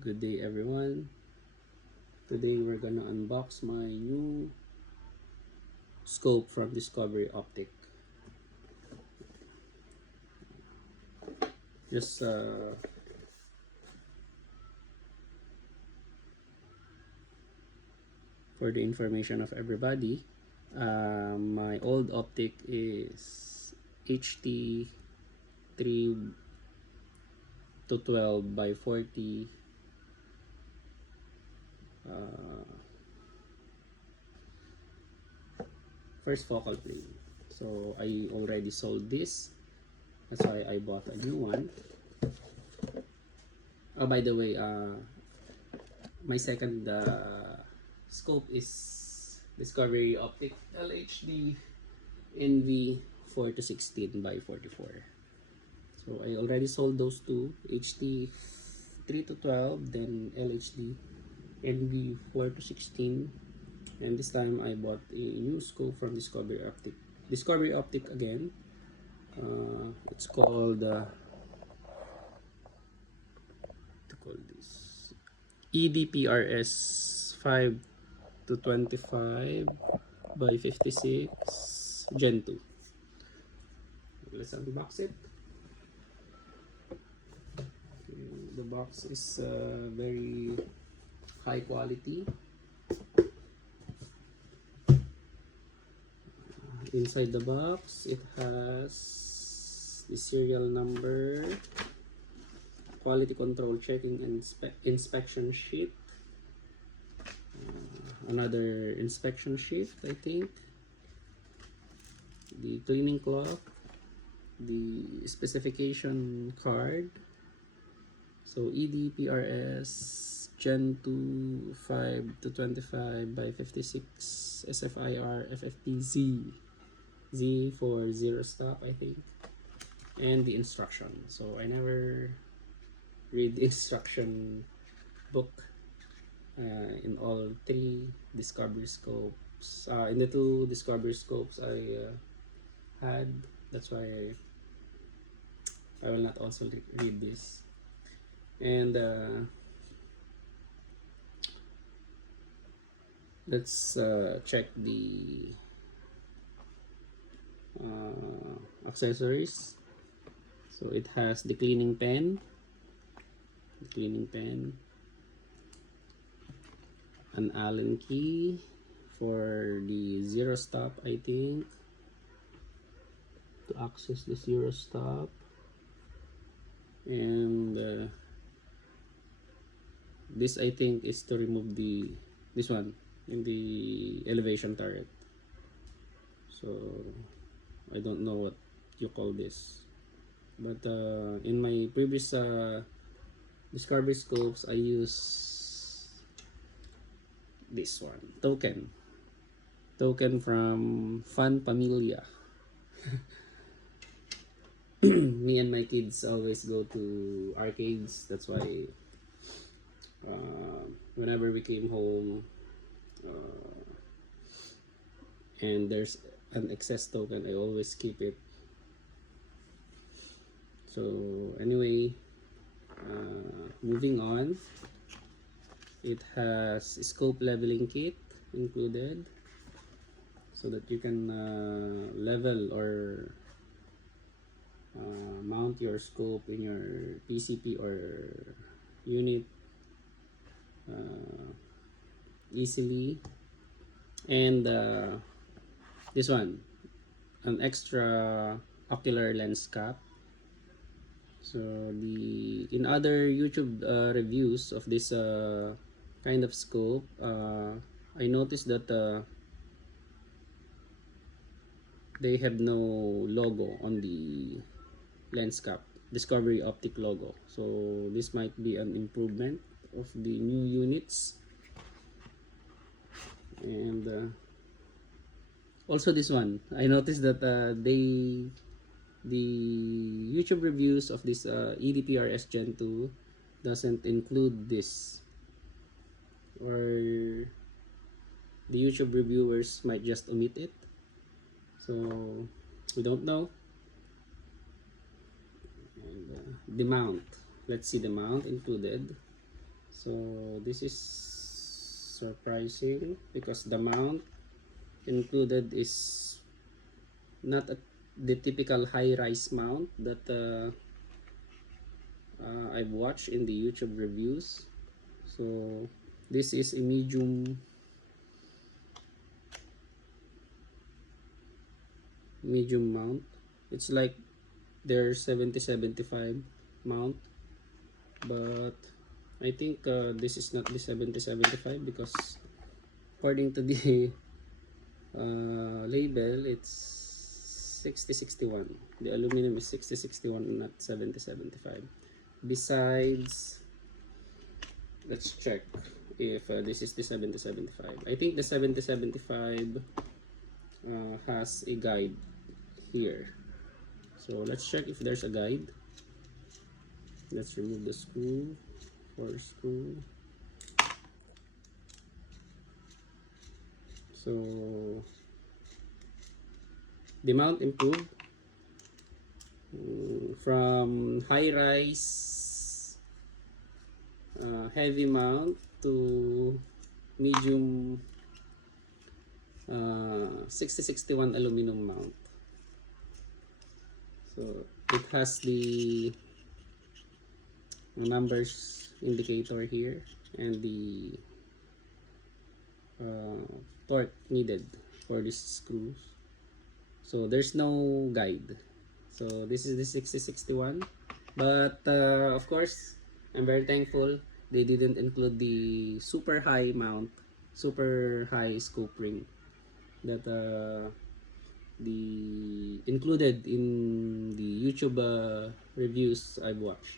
Good day everyone. Today we're gonna unbox my new scope from Discovery Optic. Just for the information of everybody, my old optic is HT 3 to 12 by 40 first focal plane. So I already sold this. That's why I bought a new one. Oh, by the way, my second scope is Discovery Optic LHD NV 4 to 16 by 44. So I already sold those two, HT 3 to 12, then LHD NV 4 to 16, and this time I bought a new scope from Discovery Optic. Discovery Optic again. It's called to call this EDPRS 5 to 25 by 56 Gen 2. Let's unbox it. The box is very high quality. Inside the box, it has the serial number, quality control checking and inspection sheet, another inspection sheet, I think, the cleaning cloth, the specification card. So EDPRS Gen 2 5 to 25 by 56 SFIR FFPZ Z for zero stop, I think, and the instruction. So I never read the instruction book in all three Discovery scopes. In the two Discovery scopes I had, that's why I will not also read this. And let's check the accessories. So it has the cleaning pen, an Allen key for the zero stop, I think, to access the zero stop, and this I think is to remove this one in the elevation turret. So I don't know what you call this, but in my previous Discovery scopes I use this one, token from Fun Familia. Me and my kids always go to arcades. That's why whenever we came home and there's an excess token, I always keep it. So anyway, moving on, it has scope leveling kit included, so that you can level or mount your scope in your PCP or unit easily. And this one, an extra ocular lens cap. So in other YouTube reviews of this kind of scope, I noticed that they have no logo on the lens cap, Discovery Optic logo. So this might be an improvement of the new units. And also this one, I noticed that the YouTube reviews of this EDPRS Gen 2 doesn't include this, or the YouTube reviewers might just omit it, so we don't know. And the mount, let's see the mount included. So this is surprising because the mount included is not the typical high-rise mount that I've watched in the YouTube reviews. So this is a medium mount. It's like their 7075 mount, but I think this is not the 7075 because according to the label, it's 6061. The aluminum is 6061, not 7075. Besides, let's check if this is the 7075. I think the 7075 has a guide here. So let's check if there's a guide. Let's remove the screw, screw. So the mount improved from high-rise heavy mount to medium 6061 aluminum mount. So it has the numbers indicator here and the torque needed for these screws. So there's no guide. So this is the 6061, but of course I'm very thankful they didn't include the super high mount, super high scope ring that the included in the YouTube reviews I've watched.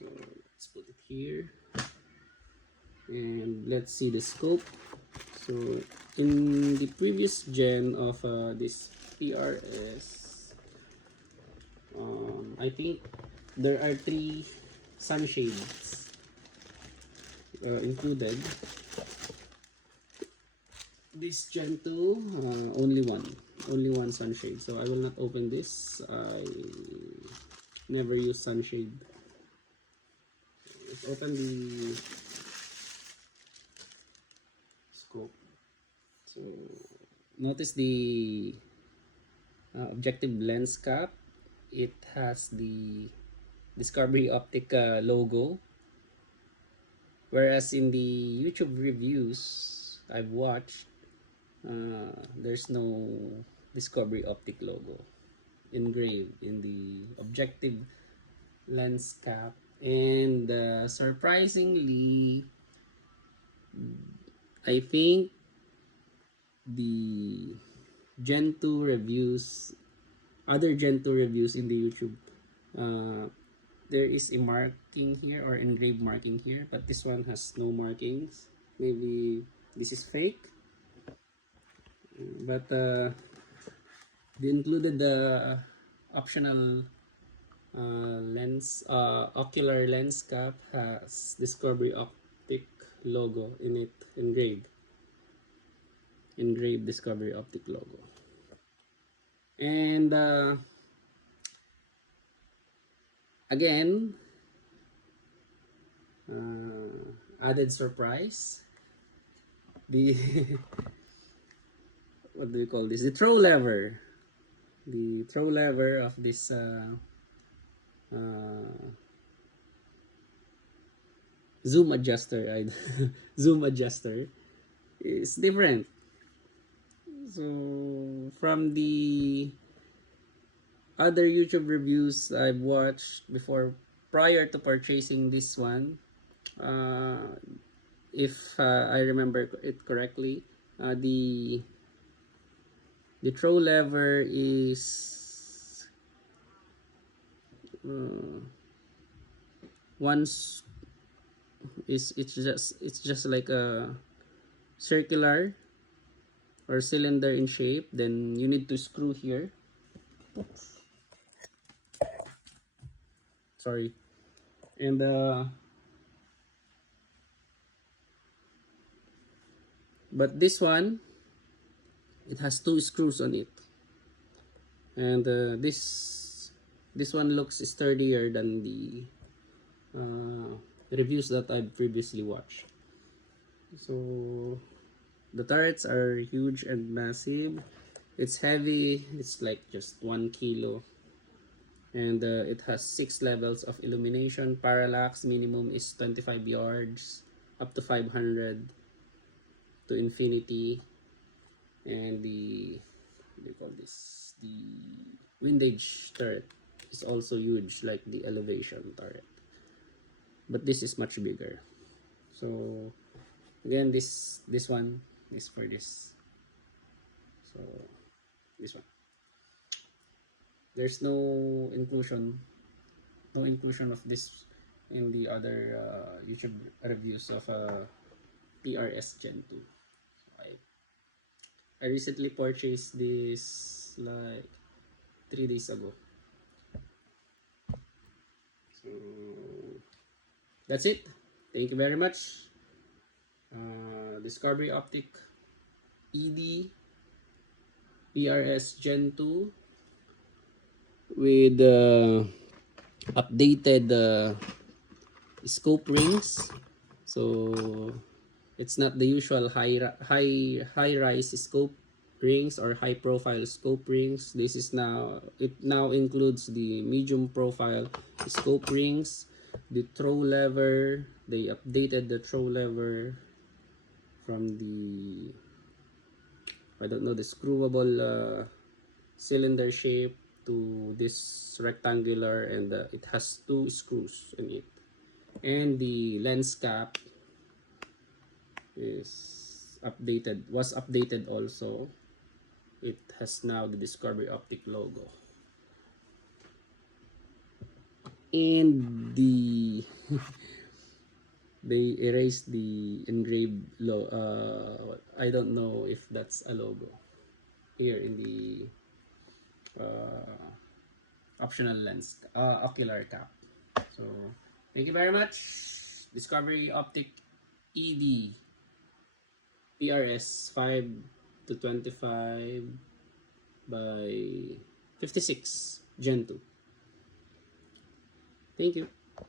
So let's put it here and let's see the scope. So in the previous gen of this PRS, I think there are 3 sunshades included. This gen 2, only one sunshade. So I will not open this. I never use sunshade. Let's open the scope. So notice the objective lens cap. It has the Discovery Optic logo, whereas in the YouTube reviews I've watched, there's no Discovery Optic logo engraved in the objective lens cap. And surprisingly, I think the Gen 2 reviews, other Gen 2 reviews in the YouTube, there is a marking here or engraved marking here, but this one has no markings. Maybe this is fake, but they included the optional ocular lens cap has Discovery Optic logo in it, engraved Discovery Optic logo. And again, added surprise, the what do we call this, the throw lever of this zoom adjuster zoom adjuster is different. So from the other YouTube reviews I've watched before, prior to purchasing this one, if I remember it correctly, the throw lever is once is it's just like a circular or cylinder in shape. Then you need to screw here. Oops. Sorry. And but this one, it has 2 screws on it, and this one looks sturdier than the reviews that I've previously watched. So the turrets are huge and massive. It's heavy. It's like just 1 kilo. And it has 6 levels of illumination. Parallax minimum is 25 yards up to 500 to infinity. And the, what do you call this? The windage turret is also huge, like the elevation turret. But this is much bigger. So again, this one is for this. So this one. There's no inclusion of this in the other YouTube reviews of PRS Gen 2. So I recently purchased this like 3 days ago. So that's it. Thank you very much. Discovery Optic ED PRS Gen 2 with updated scope rings. So it's not the usual high rise scope rings or high profile scope rings. This is now, it now includes the medium profile scope rings, the throw lever. They updated the throw lever from the, I don't know, the screwable cylinder shape to this rectangular, and it has 2 screws in it. And the lens cap was updated also. It has now the Discovery Optic logo. And they erased the engraved I don't know if that's a logo here in the optional lens ocular cap. So thank you very much. Discovery Optic ED PRS 5 to 25 by 56 Gen 2. Thank you.